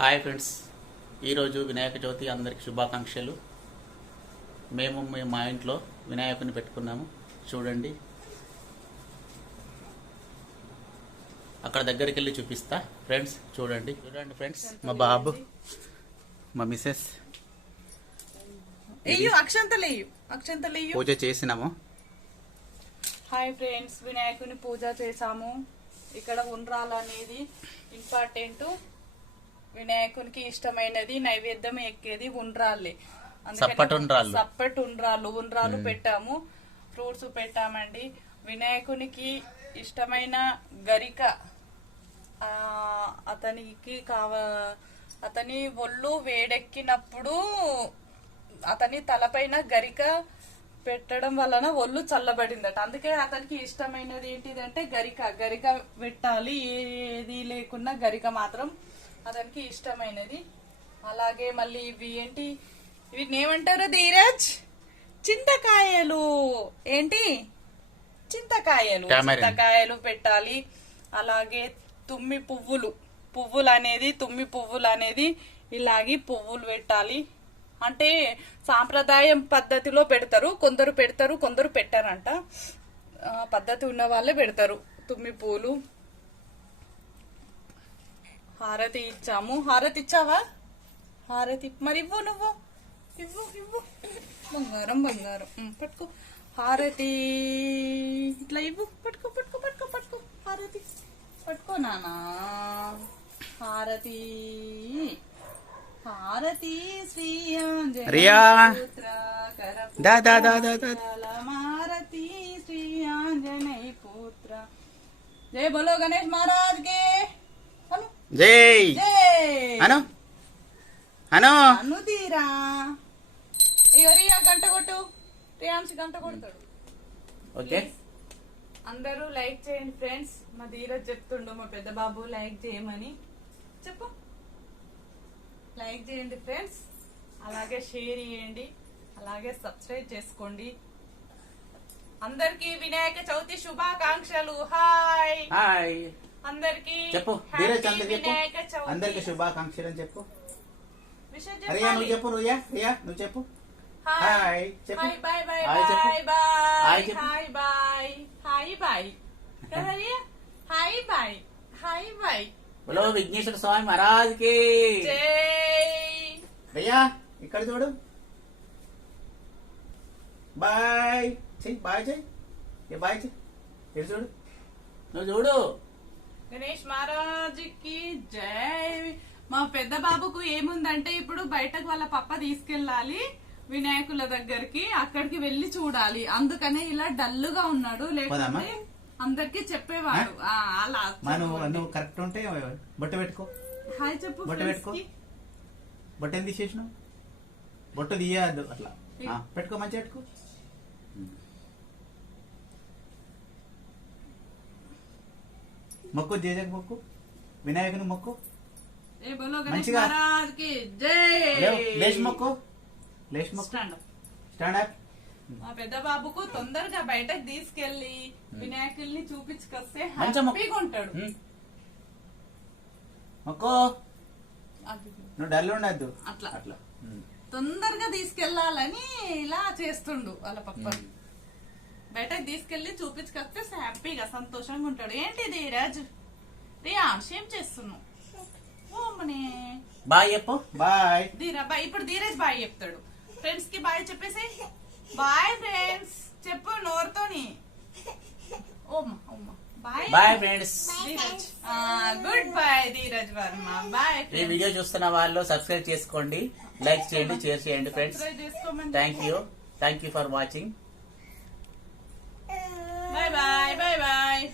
Hi friends. ఈరోజు వినాయక చవితి అందరికి శుభాకాంక్షలు. మేము మేము మా ఇంట్లో వినాయకుని పెట్టుకున్నాము. చూడండి. అక్కడ దగ్గరికి వెళ్ళి చూపిస్తా. ఫ్రెండ్స్ చూడండి. చూడండి ఫ్రెండ్స్ మా బాబు మా మిసెస్ ఎయ్యు అక్షంతలేయు. అక్షంతలేయు. పూజ చేసినాము. హాయ్ ఫ్రెండ్స్ వినాయకుని పూజ చేసాము ఇక్కడ ఉండ్రాలు అనేది ఇంపార్టెంట్. వినాయకునికి ఇష్టమైనది నైవేద్యం ఎక్కేది ఉండ్రాళ్ళే. అందుకని సప్పటి ఉండ్రాళ్ళు. సప్పటి ఉండ్రాళ్ళు ఉండ్రాలు పెట్టాము. ఫ్రూట్స్ పెట్టామండి. వినాయకునికి ఇష్టమైన గరిక ఆ, అతనికి కావ అతని ఒళ్ళు వేడెక్కినప్పుడు అతని తలపైన గరిక పెట్టడం వలన ఒళ్ళు చల్లబడిందట. అందుకే అతనికి ఇష్టమైనది ఏంటిదంటే గరిక. గరిక పెట్టాలి ఏది లేకున్నా గరిక మాత్రం అతనికి ఇష్టమైనది. అలాగే మళ్ళీ ఇవి ఏంటి? వీటిని ఏమంటారు ధీరజ్? చింతకాయలు. ఏంటి? చింతకాయలు. చింతకాయలు పెట్టాలి. అలాగే తుమ్మి పువ్వులు. పువ్వులు అనేది తుమ్మి పువ్వులు అనేది ఇలాగి పువ్వులు పెట్టాలి. అంటే సాంప్రదాయం పద్ధతిలో పెడతారు. కొందరు పెడతారు కొందరు పెట్టారంట. పద్ధతి ఉన్న వాళ్ళే పెడతారు. తుమ్మి పూలు. హారతి ఇచ్చాము. హారతి ఇచ్చావా? హారతి మరి ఇవ్వు నువ్వు. ఇవ్వు ఇవ్వు. బంగారం బంగారం. పట్టుకో. హారతి. ఇట్లా ఇవ్వు. పట్టుకో పట్టుకో పట్టుకో పట్టుకో. హారతి. పట్టుకో నానా. హారతి. హారతి శ్రీ రియా. పుత్ర కరపు దా దా దా దా దా. హారతి శ్రీ ఆంజనేయ పుత్ర. జై బోలో గణేష్ మహారాజ్ కే జై. అను అను అనుదీరా గంట కొట్టు. రియాన్స్ గంట కొడతాడు. ఓకే. అందరూ లైక్ చేయండి ఫ్రెండ్స్. మా ధీరజ్ చెప్తుండు మా పెద్ద బాబు లైక్ చేయమని. చెప్పు. లైక్ చేయండి ఫ్రెండ్స్. అలాగే షేర్ చేయండి. అలాగే సబ్స్క్రైబ్ చేసుకోండి. అందరికి వినాయక చవితి శుభాకాంక్షలు. హాయ్ హాయ్ అందరికి చెప్పు. ధీరజ్ అందరికి చెప్పు. అందరికి శుభాకాంక్షలు అని చెప్పు. రియా నువ్వు చెప్పు రియా రియా నువ్వు చెప్పు. హాయ్. చెప్పు hi bye bye. Bye bye hi bye. Hi bye. కదరియా hi bye. Hi bye. బలో విఘ్నేశ్వర స్వామి మహారాజ్కి రియా ఇక్కడ చూడు. బాయ్. చెయ్యి బాయ్ చెయ్యి. బాయ్ చెయ్యి. చూడు. నువ్వు చూడు. గణేష్ మహారాజుకి జై. మా పెద్ద బాబుకు ఏముందంటే ఇప్పుడు బయటకు వాళ్ళ పప్ప తీసుకెళ్ళాలి వినాయకుల దగ్గరికి అక్కడికి వెళ్ళి చూడాలి. అందుకనే ఇలా డల్లుగా ఉన్నాడు? లేకపోతే అందరికి చెప్పేవాడు. అలా నువ్వు కరెక్ట్ ఉంటే బొట్టు పెట్టుకో. హాయ్ చెప్పు బొట్టు పెట్టుకో. బొట్టు ఎందుకు తీసేసినావు? బొట్టు తీయద్దు అట్లా. పెట్టుకో మంచిగా పెట్టుకో. మొక్కు జేజకు మొక్కు వినాయకుని మొక్కు ఏ బోలో గణేష్ మంచిగా. లేచి మొక్కు లేచి మొక్కు స్టాండ్ అప్. మా పెద్ద బాబుకు తొందరగా బయటకు తీసుకెళ్ళి వినాయకుల్ని చూపించుకొస్తే. హ్యాపీగా ఉంటాడు ఉమ్. మొక్కు. నువ్వు డల్ ఉండద్దు అట్లా. అట్లా ఉమ్. తొందరగా తీసుకెళ్ళాలని ఇలా చేస్తుండు వాళ్ళ పప్ప ఉమ్. బయటకు తీసుకెళ్ళి చూపించుకొస్తే హ్యాపీగా సంతోషంగా ఉంటాడు. ఏంటి ధీరజ్ రియాన్స్ ఏం చేస్తున్నావు? బాయ్ చెప్పు. బాయ్. ధీరా బాయ్. ఇప్పుడు ధీరజ్ బాయ్ చెప్తాడు. ఫ్రెండ్స్కి బాయ్ చెప్పేసి బాయ్ ఫ్రెండ్స్ చెప్పు నోరుతోని. ఓమ్మా ఓమ్మా bye. Bye friends Dheeraj. Good boy Dheeraj Varma. Bye ఈ వీడియో చూస్తున్న వాళ్ళు సబ్స్క్రైబ్ చేసుకోండి లైక్ చేయండి షేర్ చేయండి ఫ్రెండ్స్ చేసుకోమని thank you thank you for watching bye bye.